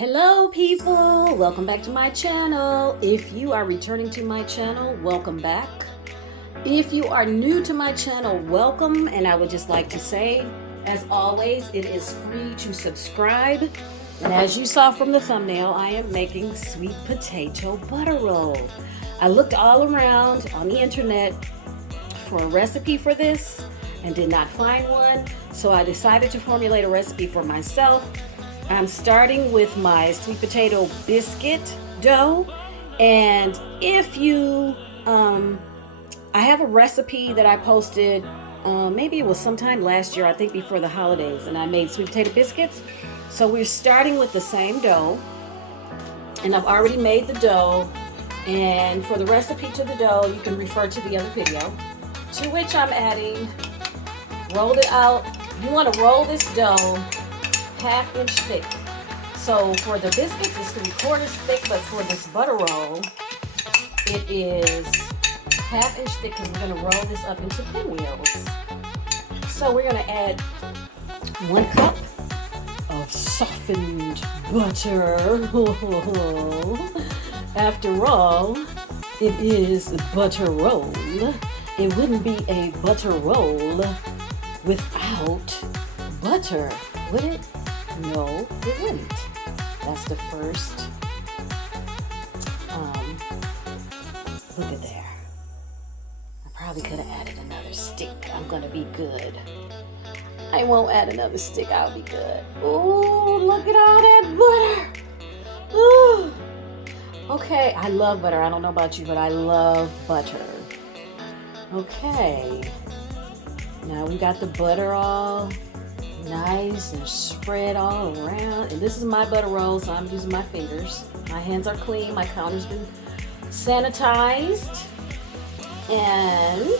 Hello people, welcome back to my channel. If you are returning to my channel, welcome back. If you are new to my channel, welcome. And I would just like to say, as always, it is free to subscribe. And as you saw from the thumbnail, I am making sweet potato butter roll. I looked all around on the internet for a recipe for this and did not find one. So I decided to formulate a recipe for myself. I'm starting with my sweet potato biscuit dough, and if you, I have a recipe that I posted, maybe it was sometime last year, I think before the holidays, and I made sweet potato biscuits. So we're starting with the same dough, and I've already made the dough, and for the recipe to the dough, you can refer to the other video, to which I'm adding, rolled it out. You want to roll this dough 1/2 inch thick. So for the biscuits, it's 3/4 thick, but for this butter roll, it is 1/2 inch thick because we're going to roll this up into pinwheels. So we're going to add 1 cup of softened butter. After all, it is a butter roll. It wouldn't be a butter roll without butter, would it? No, it wouldn't. That's the first. Look at there. I probably could have added another stick. I'm gonna be good. I won't add another stick. I'll be good. Ooh, look at all that butter. Ooh. Okay, I love butter. I don't know about you, but I love butter. Okay. Now we got the butter all nice and spread all around. And this is my butter roll, so I'm using my fingers. My hands are clean. My counter's been sanitized. And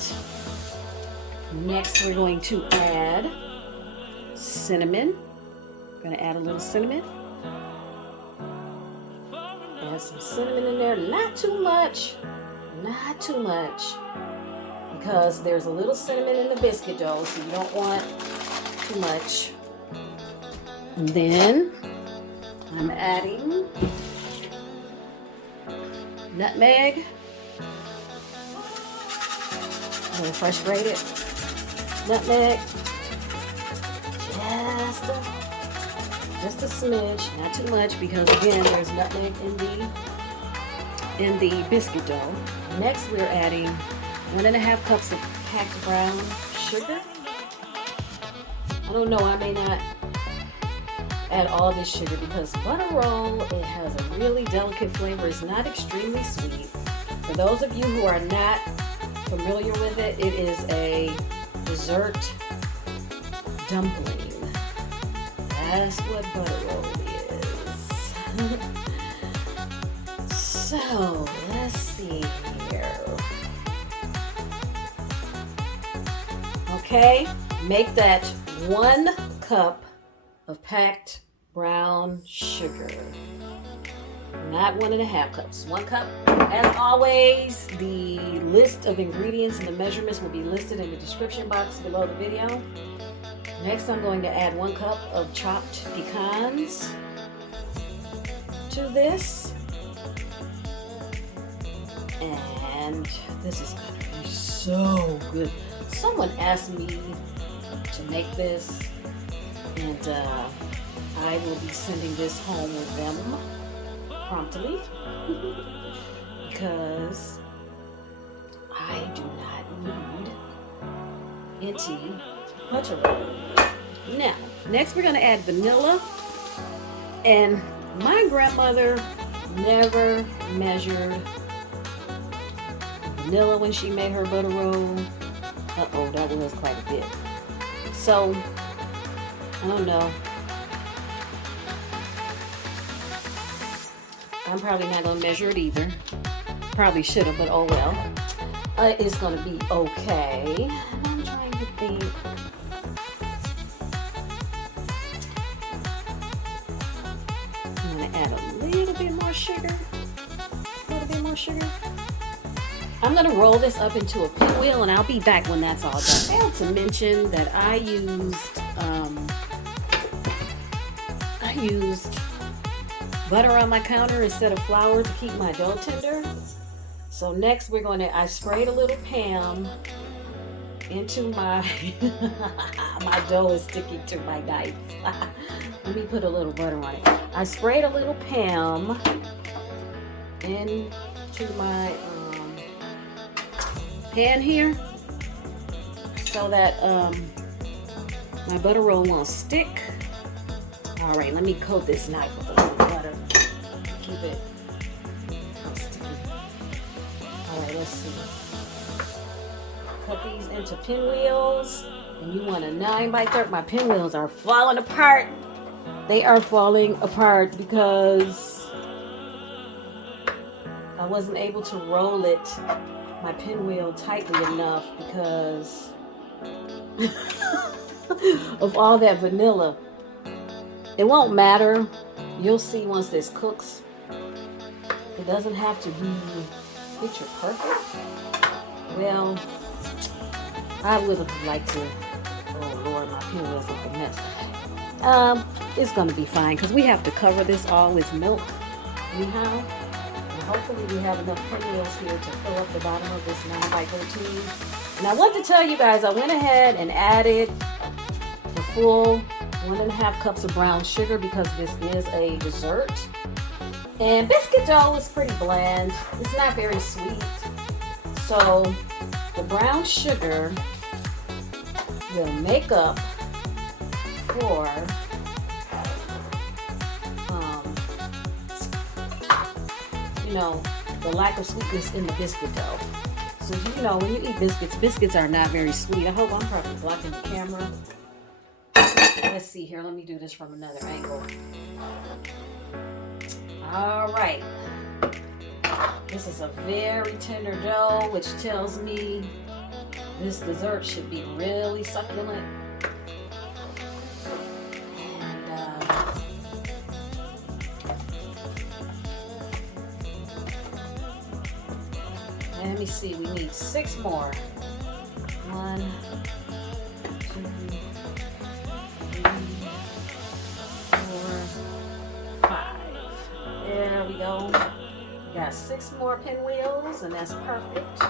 next we're going to add cinnamon. I'm going to add a little cinnamon. Add some cinnamon in there. Not too much. Not too much. Because there's a little cinnamon in the biscuit dough, so you don't want too much. And then I'm adding nutmeg, a little fresh grated nutmeg, just a smidge, not too much, because again there's nutmeg in the biscuit dough. Next we're adding 1.5 cups of packed brown sugar. I don't know, I may not add all this sugar because butter roll, it has a really delicate flavor. It's not extremely sweet. For those of you who are not familiar with it, it is a dessert dumpling. That's what butter roll is. So, let's see here. Okay, make that 1 cup of packed brown sugar. Not 1.5 cups, 1 cup. As always, the list of ingredients and the measurements will be listed in the description box below the video. Next, I'm going to add 1 cup of chopped pecans to this. And this is going to be so good. Someone asked me to make this, and I will be sending this home with them promptly because I do not need any butter roll. Now, next we're going to add vanilla, and my grandmother never measured vanilla when she made her butter roll. Uh-oh, that was quite a bit. So, I don't know. I'm probably not going to measure it either. Probably should have, but oh well. It's going to be okay. I'm trying to think. I'm going to add a little bit more sugar. A little bit more sugar. I'm going to roll this up into a pinwheel, and I'll be back when that's all done. I failed to mention that I used butter on my counter instead of flour to keep my dough tender. So next I sprayed a little Pam into my, my dough is sticking to my knife. Let me put a little butter on it. I sprayed a little Pam into my pan here so that my butter roll won't stick. All right, let me coat this knife with a little butter. Keep it sticky. All right, let's see. Cut these into pinwheels, and you want a 9x30. My pinwheels are falling apart. They are falling apart because I wasn't able to roll it, my pinwheel, tightly enough because of all that vanilla. It won't matter. You'll see once this cooks. It doesn't have to be picture perfect. Well, I would have liked to. Oh Lord, my pinwheels look a mess. It's gonna be fine because we have to cover this all with milk anyhow. And hopefully we have enough pinwheels here to fill up the bottom of this 9x13. And I want to tell you guys, I went ahead and added the full 1.5 cups of brown sugar because this is a dessert. And biscuit dough is pretty bland. It's not very sweet. So the brown sugar will make up for the lack of sweetness in the biscuit dough. So when you eat biscuits are not very sweet. I hope I'm probably blocking the camera. Let's see here. Let me do this from another angle. All right. This is a very tender dough, which tells me this dessert should be really succulent. And let me see, we need 6 more. 1, 2, 3, 4, 5. There we go. We got 6 more pinwheels, and that's perfect.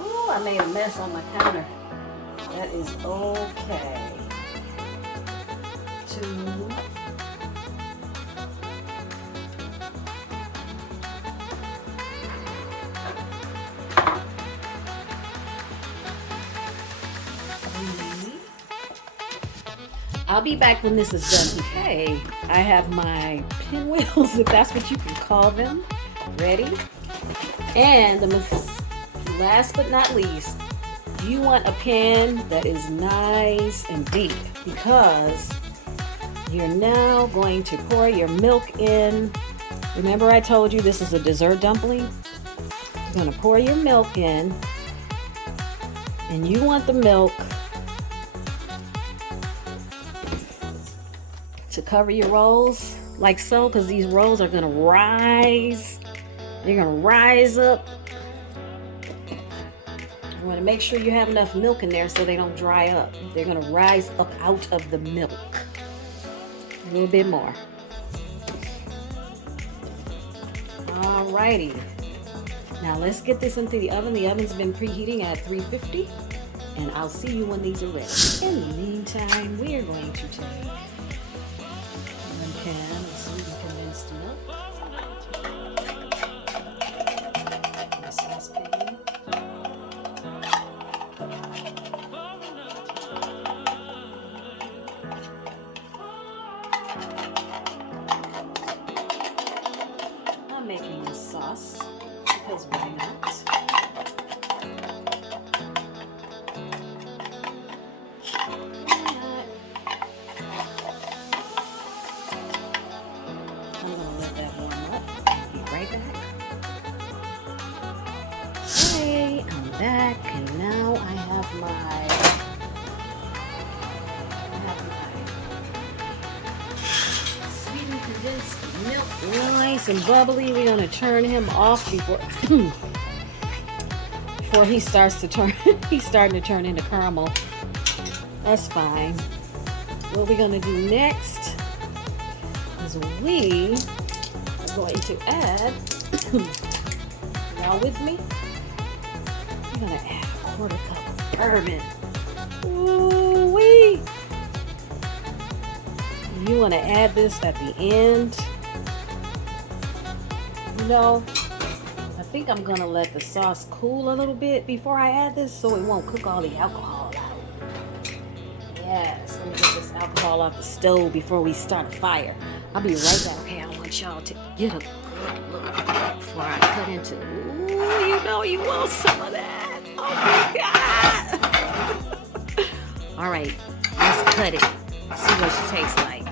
Oh, I made a mess on my counter. That is okay. 2. I'll be back when this is done. Okay, I have my pinwheels, if that's what you can call them, ready. And last but not least, you want a pan that is nice and deep because you're now going to pour your milk in. Remember I told you this is a dessert dumpling? You're going to pour your milk in, and you want the milk to cover your rolls like so, because these rolls are going to rise. They're going to rise up. You want to make sure you have enough milk in there so they don't dry up. They're going to rise up out of the milk. A little bit more. Alrighty. Now let's get this into the oven. The oven's been preheating at 350. And I'll see you when these are ready. In the meantime, we are going to take can of sweetened condensed milk. My saucepan. I'm making this sauce because why not? Back, and now I have my sweetened condensed milk, nice and bubbly. We're gonna turn him off before he starts to turn. He's starting to turn into caramel. That's fine. What we're gonna do next is we are going to add, y'all with me? We're gonna add a quarter cup of bourbon. Ooh-wee. You wanna add this at the end. You know, I think I'm gonna let the sauce cool a little bit before I add this so it won't cook all the alcohol out. Yes, let me get this alcohol off the stove before we start a fire. I'll be right back. Okay, I want y'all to get a good look before I cut into. Ooh, you know you want some of that. Oh my God. All right, let's cut it. See what she tastes like.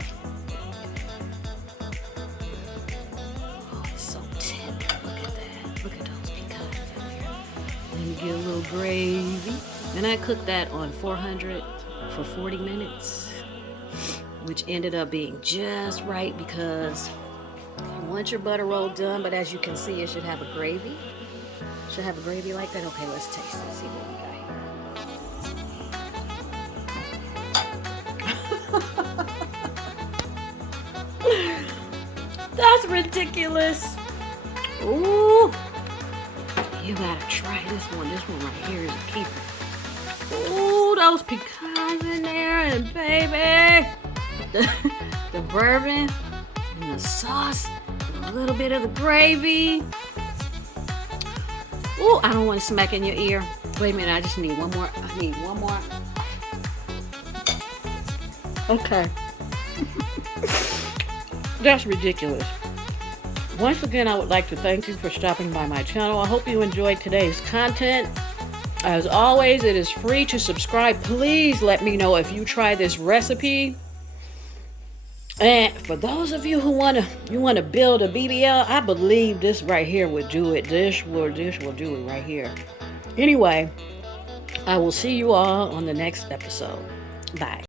Oh, it's so tender. Look at that. Look at those pecans in there. Let me get a little gravy. And I cooked that on 400 for 40 minutes, which ended up being just right because you want your butter roll done, but as you can see, it should have a gravy. Should have a gravy like that. Okay, let's taste it. See what we got here. That's ridiculous. Ooh, you gotta try this one. This one right here is a keeper. Ooh, those pecans in there, and baby, the bourbon and the sauce, a little bit of the gravy. Ooh, I don't want to smack in your ear. Wait a minute, I just need one more. I need one more. Okay. That's ridiculous. Once again, I would like to thank you for stopping by my channel. I hope you enjoyed today's content. As always, it is free to subscribe. Please let me know if you try this recipe. And for those of you who want to build a BBL, I believe this right here would do it. This will do it right here. Anyway, I will see you all on the next episode. Bye.